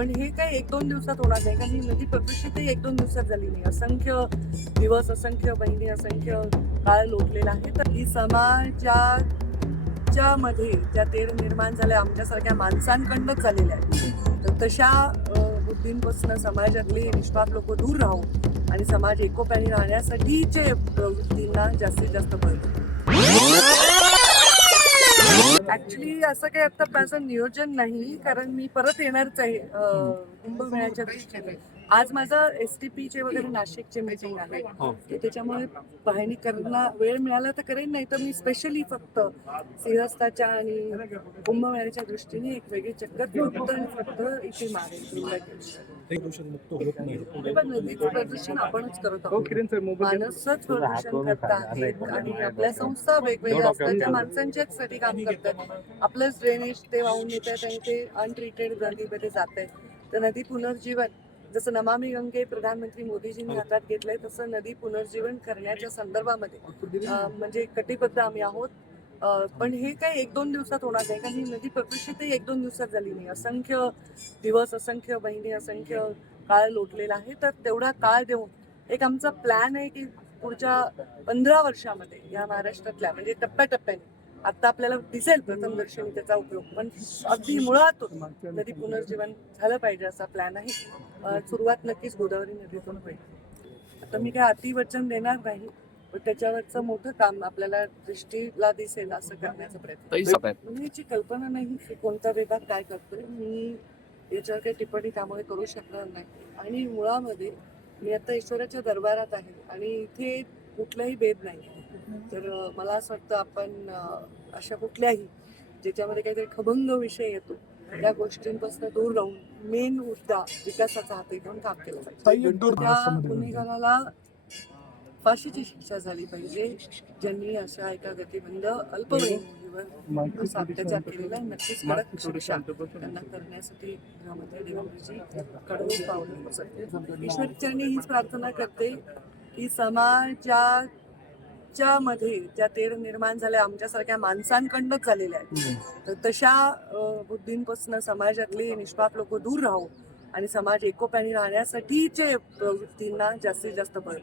पण हे काही एक दोन दिवसात होणार नाही कारण ही नदी प्रदूषितही एक दोन दिवसात झाली नाही. असंख्य दिवस असंख्य महिने असंख्य काळ लोटलेला आहे. तर ही समाजाच्या मध्ये ज्या तेढ निर्माण झाल्या आमच्यासारख्या माणसांकडनंच झालेल्या आहेत. तर तशा बुद्धींपासून समाजातले निष्पाप लोक दूर राहू आणि समाज एकोप्याने राहण्यासाठीचे प्रवृत्तींना जास्तीत जास्त बळ ऍक्च्युली असं काही आता माझं नियोजन नाही कारण मी परत येणारच आहे कुंभमेळ्याच्या दृष्टीने. आज माझं एस टी पीचे वगैरे नाशिकचे मीटिंग आहे. तर त्याच्यामुळे पाहणी करण्याला वेळ मिळाला तर करेन नाही तर मी स्पेशली फक्त सिंहस्थाच्या आणि कुंभमेळ्याच्या दृष्टीने एक वेगळी चक्कर फक्त फक्त इथे मारेन प्रदूषण मुक्त होत नाही पण नदीचं प्रदूषण आपणच करत हो आहोत किरण सर मोबाईल माणसच प्रदूषण करत आहेत आणि आपल्या संस्था वेगवेगळ्या असतात त्या माणसांच्याच साठी काम करतात. आपलंच ड्रेनेज ते वाहून येत आहेत आणि ते अनट्रीटेड नदीमध्ये जात आहे तर नदी पुनर्जीवन जसं नमामि गंगे प्रधानमंत्री मोदीजींनी हातात घेतलंय तसं नदी पुनर्जीवन करण्याच्या संदर्भामध्ये. अं, म्हणजे कटिबद्ध आम्ही आहोत. पण हे काही एक दोन दिवसात होणार नाही कारण ही नदी प्रदूषितही एक दोन दिवसात झाली नाही. असंख्य दिवस असंख्य महिने असंख्य काळ लोटलेला आहे. तर तेवढा काळ देऊन एक आमचा प्लॅन आहे की पुढच्या पंधरा वर्षामध्ये या महाराष्ट्रातल्या म्हणजे टप्प्याटप्प्याने आता आपल्याला दिसेल प्रथम दर्शनी त्याचा उपयोग पण अगदी मुळातून नदी पुनर्जीवन झालं पाहिजे असा प्लॅन आहे. सुरुवात नक्कीच गोदावरी नदीतून होईल. आता मी काय अतिवचन देणार नाही पण त्याच्यावरचं मोठं काम आपल्याला दृष्टीला दिसेल असं करण्याचा प्रयत्न. याची कल्पना नाही की कोणता विभाग काय करतोय. मी याच्यावर काही टिप्पणी त्यामुळे करू शकणार नाही. आणि मुळामध्ये मी आता ईश्वराच्या दरबारात आहे आणि इथे कुठलाही भेद नाही. तर मला असं वाटतं आपण अशा कुठल्याही ज्याच्यामध्ये काहीतरी खभंग विषय येतो त्या गोष्टींपासून दूर राहून मेन मुद्दा विकासाचा हाती घेऊन काम केलं पाहिजे त्या गुन्हेगाराला फाशीची शिक्षा झाली पाहिजे ज्यांनी अशा एका गतिबंध अल्पवयीन मुलीवर असा अत्याचार केलेला. नक्कीच कडक शिक्षा त्यांना करण्यासाठी गृहमंत्री देवेंद्रजी कडवून पावलं. ईश्वरचरणी हीच प्रार्थना करते की समाजाच्या मध्ये ज्या तेढ निर्माण झाल्या आमच्यासारख्या माणसांकडनंच झालेल्या आहेत. तर तशा बुद्धींपासून समाजातले निष्पाप लोक दूर राहू आणि समाज एकोप्याने राहण्यासाठीचे प्रवृत्तींना जास्तीत जास्त बळ